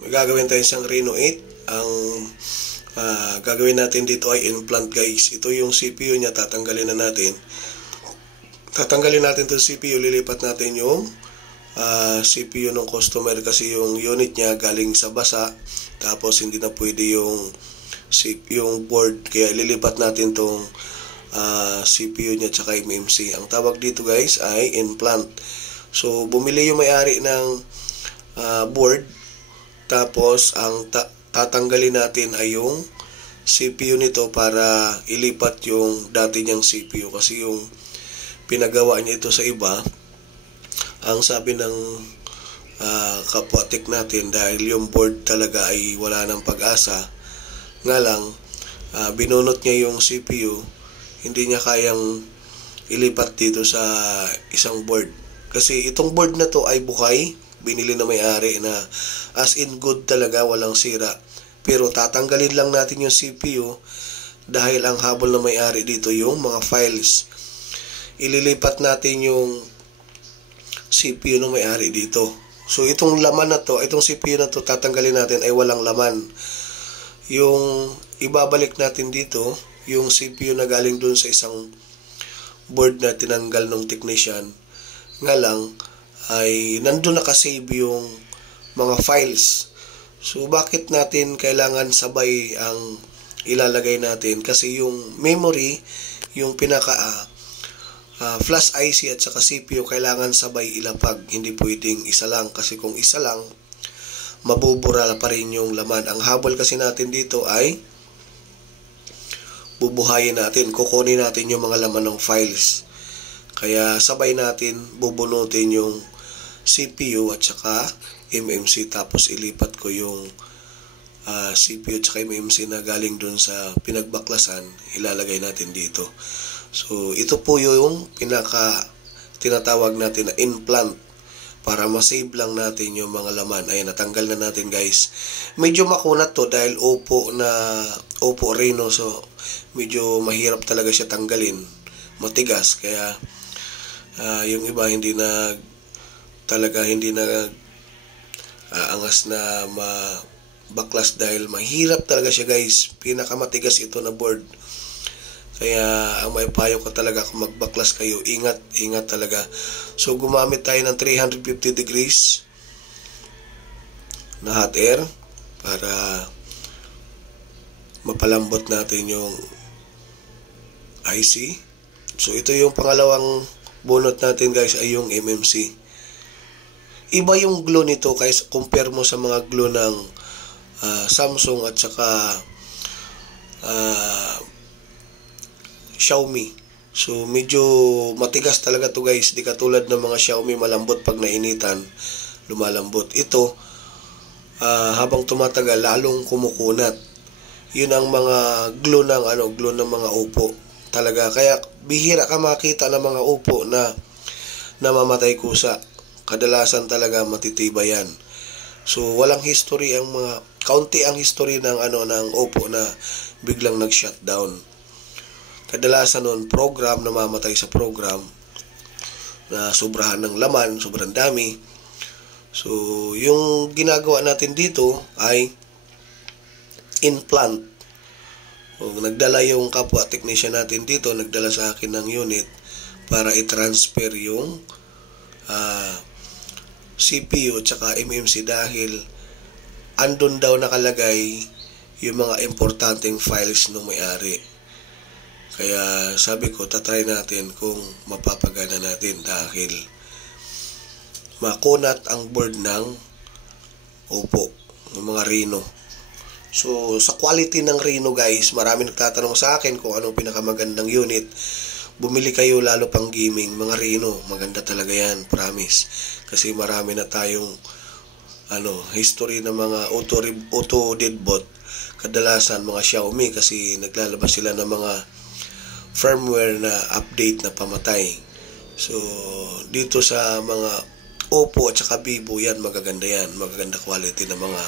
May gagawin tayo siyang Reno 8. Ang gagawin natin dito ay implant guys. Ito yung CPU niya, tatanggalin na natin. Tatanggalin natin itong CPU, lilipat natin yung CPU ng customer kasi yung unit niya galing sa basa. Tapos hindi na pwede yung board, kaya lilipat natin itong CPU niya tsaka MMC. Ang tawag dito guys ay implant. So bumili yung may-ari ng board, tapos ang tatanggalin natin ay yung CPU nito para ilipat yung dati niyang CPU kasi yung pinagawa niya ito sa iba. Ang sabi ng kapwa-tech natin, dahil yung board talaga ay wala ng pag-asa, nga lang binunot niya yung CPU, hindi niya kayang ilipat dito sa isang board kasi itong board na to ay buhay, binili na may-ari na as in good talaga, walang sira. Pero tatanggalin lang natin yung CPU dahil ang habol na may-ari dito yung mga files. Ililipat natin yung CPU na may-ari dito. So itong laman na to, itong CPU na to tatanggalin natin ay walang laman. Yung ibabalik natin dito, yung CPU na galing dun sa isang board na tinanggal ng technician. Nga lang ay nandun nakasave yung mga files. So bakit natin kailangan sabay ang ilalagay natin? Kasi yung memory, yung pinaka flash IC at saka CPU kailangan sabay ilapag. Hindi pwedeng isa lang kasi kung isa lang mabubura pa rin yung laman. Ang habol kasi natin dito ay bubuhayin natin, kukunin natin yung mga laman ng files. Kaya sabay natin bubunutin yung CPU at saka MMC, tapos ilipat ko yung CPU at saka MMC na galing dun sa pinagbaklasan, ilalagay natin dito. So ito po yung tinatawag natin na implant para masave lang natin yung mga laman. Ayan, natanggal na natin guys. Medyo makunat to dahil Oppo Reno, so medyo mahirap talaga siya tanggalin, matigas, kaya yung iba hindi na angas na mabaklas dahil mahirap talaga siya guys. Pinakamatigas ito na board. Kaya ang may payo ko talaga kung magbaklas kayo, ingat talaga. So gumamit tayo ng 350 degrees na hot air para mapalambot natin yung IC. So ito yung pangalawang bunot natin guys ay yung MMC. Iba yung glue nito guys, compare mo sa mga glue ng Samsung at saka Xiaomi. So medyo matigas talaga to guys, di katulad ng mga Xiaomi malambot pag nainitan, lumalambot. Ito habang tumatagal lalong kumukunat. Yun ang mga glue ng mga Oppo talaga. Kaya bihira ka makita ng mga Oppo na namamatay kusa. Kadalasan talaga matitibay yan. So walang history ang kaunti ang history ng Oppo na biglang nag-shutdown. Kadalasan nun program, namamatay sa program na sobrahan ng laman, sobrang dami. So yung ginagawa natin dito ay implant. Nagdala yung kapwa technician natin dito, nagdala sa akin ng unit para i-transfer yung CPU at saka MMC dahil andun daw nakalagay yung mga importanteng files ng may-ari. Kaya sabi ko, tatry natin kung mapapagana natin dahil makunat ang board ng Oppo, ng mga Reno. So sa quality ng Reno guys, marami nagtatanong sa akin kung anong pinakamagandang unit. Bumili kayo lalo pang gaming, mga Reno, maganda talaga yan, promise. Kasi marami na tayong history ng mga auto deadbot. Kadalasan mga Xiaomi kasi naglalabas sila ng mga firmware na update na pamatay. So dito sa mga Oppo at saka Vivo, yan magaganda yan, magaganda quality ng mga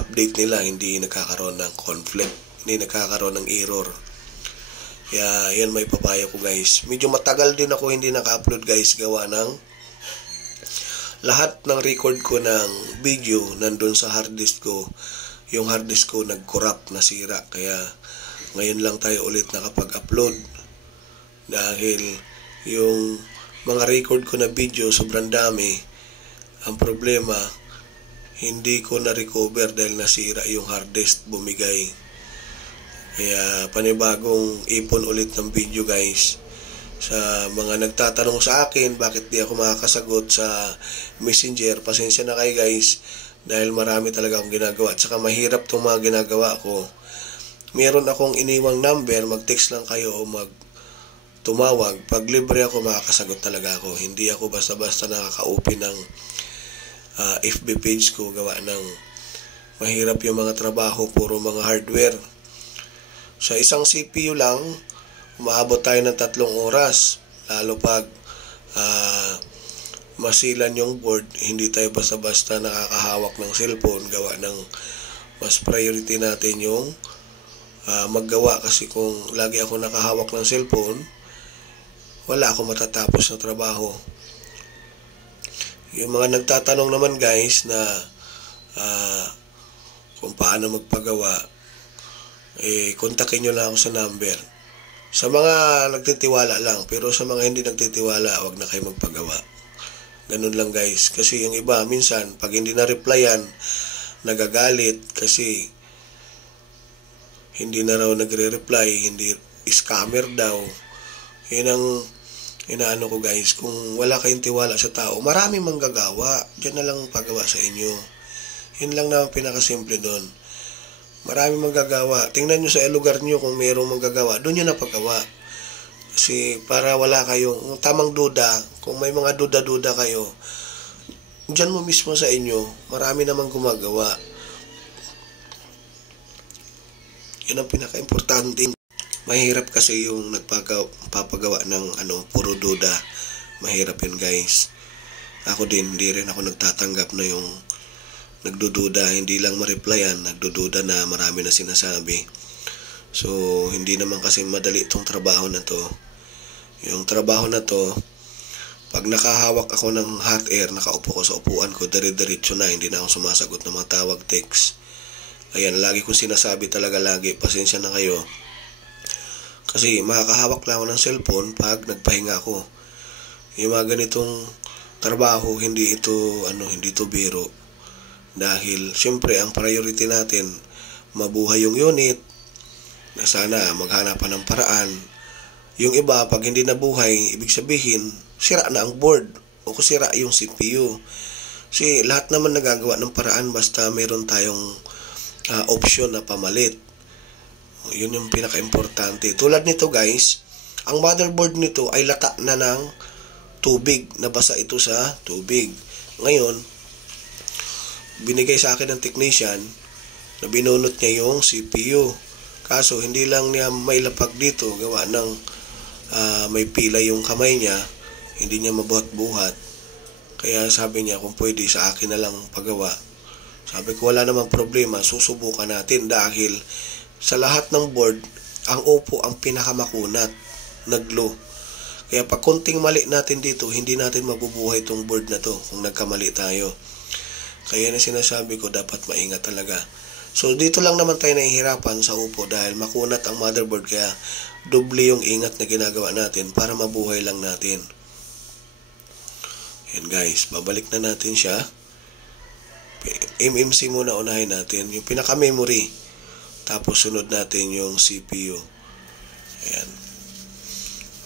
update nila, hindi nagkakaroon ng conflict, hindi nagkakaroon ng error. Kaya yan may papayo ko guys. Medyo matagal din ako hindi naka-upload guys, gawa ng lahat ng record ko ng video nandun sa hard disk ko. Yung hard disk ko nag-corrupt, nasira. Kaya ngayon lang tayo ulit nakapag-upload. Dahil yung mga record ko na video sobrang dami. Ang problema, hindi ko na-recover dahil nasira yung hard disk, bumigay. Kaya panibagong ipon ulit ng video guys. Sa mga nagtatanong sa akin bakit di ako makakasagot sa Messenger, pasensya na kayo guys dahil marami talaga akong ginagawa at saka mahirap itong mga ginagawa ko. Meron akong iniwang number, mag-text lang kayo o tumawag. Pag libre ako, makakasagot talaga ako. Hindi ako basta-basta nakaka-open ng FB page ko, gawa ng mahirap yung mga trabaho, puro mga hardware. Sa isang CPU lang, umaabot tayo ng 3 oras. Lalo pag masilan yung board, hindi tayo basta-basta nakakahawak ng cellphone. Gawa ng mas priority natin yung maggawa. Kasi kung lagi ako nakahawak ng cellphone, wala ako matatapos na trabaho. Yung mga nagtatanong naman guys na kung paano magpagawa, kontakin nyo lang ako sa number. Sa mga nagtitiwala lang, pero sa mga hindi nagtitiwala, wag na kayo magpagawa. Ganun lang guys. Kasi yung iba, minsan, pag hindi na-replyan, nagagalit kasi hindi na raw nagre-reply, hindi scammer daw. Yun ang inaano ko guys. Kung wala kayong tiwala sa tao, marami manggagawa. Diyan na lang pagawa sa inyo. Yun lang na pinakasimple doon. Marami manggagawa. Tingnan nyo sa lugar nyo kung mayroong manggagawa. Doon nyo na paggawa. Kasi para wala kayong tamang duda, kung may mga duda-duda kayo, dyan mo mismo sa inyo, marami namang gumagawa. Yun ang pinaka-importante. Mahirap kasi yung nagpapagawa ng puro duda. Mahirap yun guys. Ako din, hindi rin ako nagtatanggap na yung nagdududa, hindi lang ma-replyan, nagdududa na marami na sinasabi. So, hindi naman kasi madali itong trabaho na to. Yung trabaho na to, pag nakahawak ako ng hot air, nakaupo ko sa upuan ko, dire-diretso na, hindi na ako sumasagot ng mga tawag text. Ayan, lagi kong sinasabi talaga lagi, pasensya na kayo. Kasi makakahawak lang ako ng cellphone pag nagpahinga ako. Yung mga ganitong trabaho, hindi ito biro. Dahil, syempre, ang priority natin, mabuhay yung unit, na sana maghanapan ng paraan. Yung iba, pag hindi nabuhay, ibig sabihin, sira na ang board, o sira yung CPU. Kasi lahat naman nagagawa ng paraan, basta meron tayong option na pamalit. Yun yung pinaka-importante. Tulad nito guys, ang motherboard nito ay lata na ng tubig, nabasa ito sa tubig. Ngayon, binigay sa akin ng technician na binunot niya yung CPU. Kaso hindi lang niya may lapag dito, gawa ng may pila yung kamay niya, hindi niya mabuhat-buhat. Kaya sabi niya kung pwede sa akin na lang pagawa. Sabi ko wala namang problema, susubukan natin dahil sa lahat ng board, ang Oppo ang pinakamakunat, nag-low. Kaya pag konting mali natin dito, hindi natin mabubuhay itong board na to kung nagkamali tayo. Kaya na sinasabi ko, dapat maingat talaga. So, dito lang naman tayo nahihirapan sa Oppo dahil makunat ang motherboard. Kaya, doble yung ingat na ginagawa natin para mabuhay lang natin. Yan guys, babalik na natin siya. MMC muna unahin natin. Yung pinaka-memory. Tapos, sunod natin yung CPU. Ayan.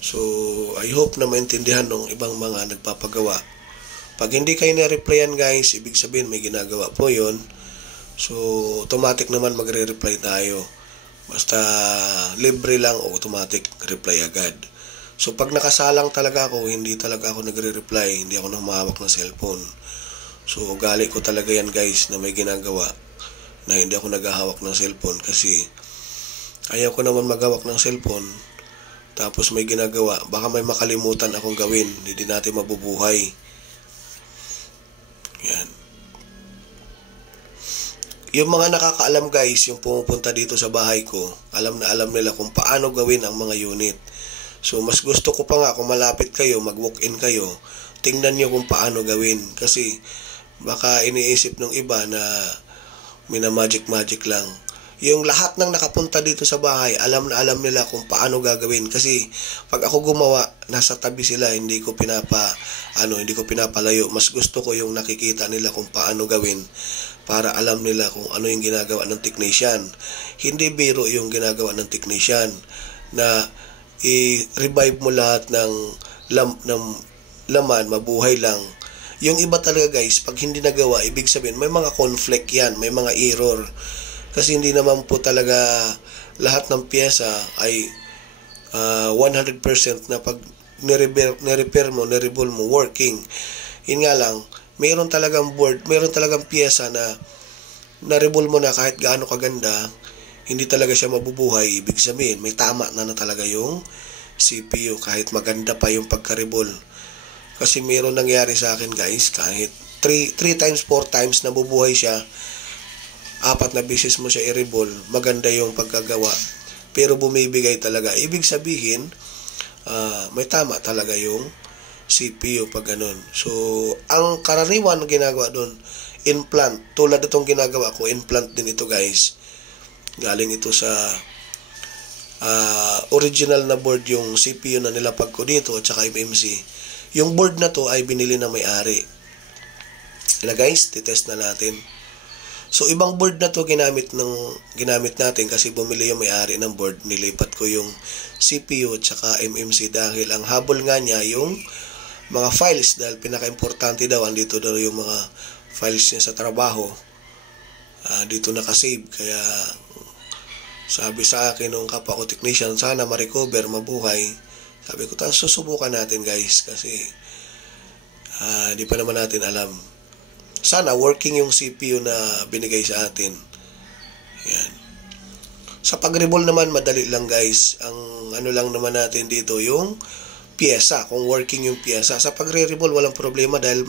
So, I hope na maintindihan ng ibang mga nagpapagawa. Pag hindi kayo na-replyan guys, ibig sabihin may ginagawa po yon. So, automatic naman magre-reply tayo. Basta libre lang o automatic reply agad. So, pag nakasalang talaga ako, hindi talaga ako nagre-reply, hindi ako namahawak ng cellphone. So, ugali ko talaga yan guys na may ginagawa na hindi ako naghahawak ng cellphone kasi ayaw ko naman maghawak ng cellphone tapos may ginagawa. Baka may makalimutan akong gawin, hindi natin mabubuhay. Yan. Yung mga nakakaalam guys, yung pumupunta dito sa bahay ko, alam na alam nila kung paano gawin ang mga unit. So mas gusto ko pa nga kung malapit kayo, mag-walk-in kayo, tingnan nyo kung paano gawin. Kasi baka iniisip ng iba na minamagic-magic lang. Yung lahat ng nakapunta dito sa bahay, alam na alam nila kung paano gagawin. Kasi pag ako gumawa, nasa tabi sila, hindi ko pinapalayo. Mas gusto ko yung nakikita nila kung paano gawin para alam nila kung ano yung ginagawa ng technician. Hindi biro yung ginagawa ng technician na i-revive mo lahat ng laman, mabuhay lang. Yung iba talaga guys, pag hindi nagawa, ibig sabihin may mga conflict yan, may mga error. Kasi hindi naman po talaga lahat ng piyesa ay 100% na pag nirepair mo, nirebuild mo, working. Yun nga lang, mayroon talagang board, mayroon talagang piyesa na na-rebuild mo na kahit gaano kaganda, hindi talaga siya mabubuhay. Ibig sabihin, may tama na talaga yung CPU kahit maganda pa yung pagka-rebuild. Kasi mayroon nangyari sa akin guys, kahit 3 times, 4 times nabubuhay siya, 4 na beses mo siya i-rebuild, maganda yung pagkagawa, pero bumibigay talaga. Ibig sabihin, may tama talaga yung CPU pag ganun. So, ang karaniwan na ginagawa doon, implant. Tulad itong ginagawa ko, implant din ito guys. Galing ito sa original na board yung CPU na nilapag ko dito at saka MMC. Yung board na to ay binili na may-ari. Ila guys, titest na natin. So, ibang board na to ginamit natin kasi bumili yung may-ari ng board. Nilipat ko yung CPU at saka MMC dahil ang habol nga niya yung mga files dahil pinaka-importante daw, andito daw yung mga files niya sa trabaho. Dito nakasave. Kaya, sabi sa akin nung kapwa ko technician, sana ma-recover, mabuhay. Sabi ko, susubukan natin guys kasi di pa naman natin alam. Sana working yung CPU na binigay sa atin. Ayan. Sa pag-rebuild naman, madali lang guys. Ang ano lang naman natin dito, yung pyesa. Kung working yung pyesa. Sa pag-rebuild, walang problema dahil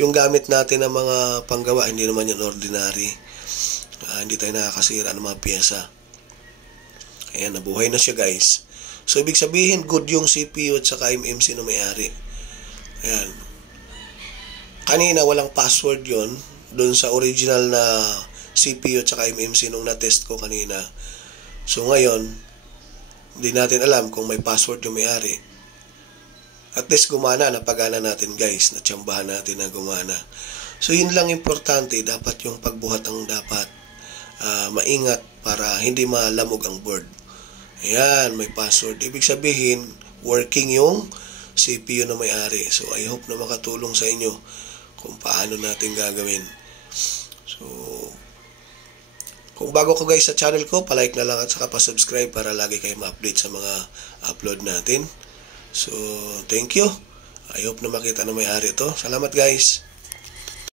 yung gamit natin ng mga panggawa, hindi naman yung ordinary. Hindi tayo nakakasira ng mga pyesa. Ayan, nabuhay na siya guys. So, ibig sabihin, good yung CPU at saka MMC na may-ari. Ayan. Kanina walang password yon doon sa original na CPU at saka MMC nung na-test ko kanina. So ngayon, hindi natin alam kung may password yung may-ari. At least gumana, napagana natin guys, natsambahan natin na gumana. So yun lang importante, dapat yung pagbuhat ang dapat maingat para hindi malamog ang board. Ayan, may password. Ibig sabihin, working yung CPU na may-ari. So I hope na makatulong sa inyo kung paano natin gagawin. So, kung bago ko guys sa channel ko, palike na lang at saka pa-subscribe para lagi kayo ma-update sa mga upload natin. So, thank you. I hope na makita na may-ari ito. Salamat guys.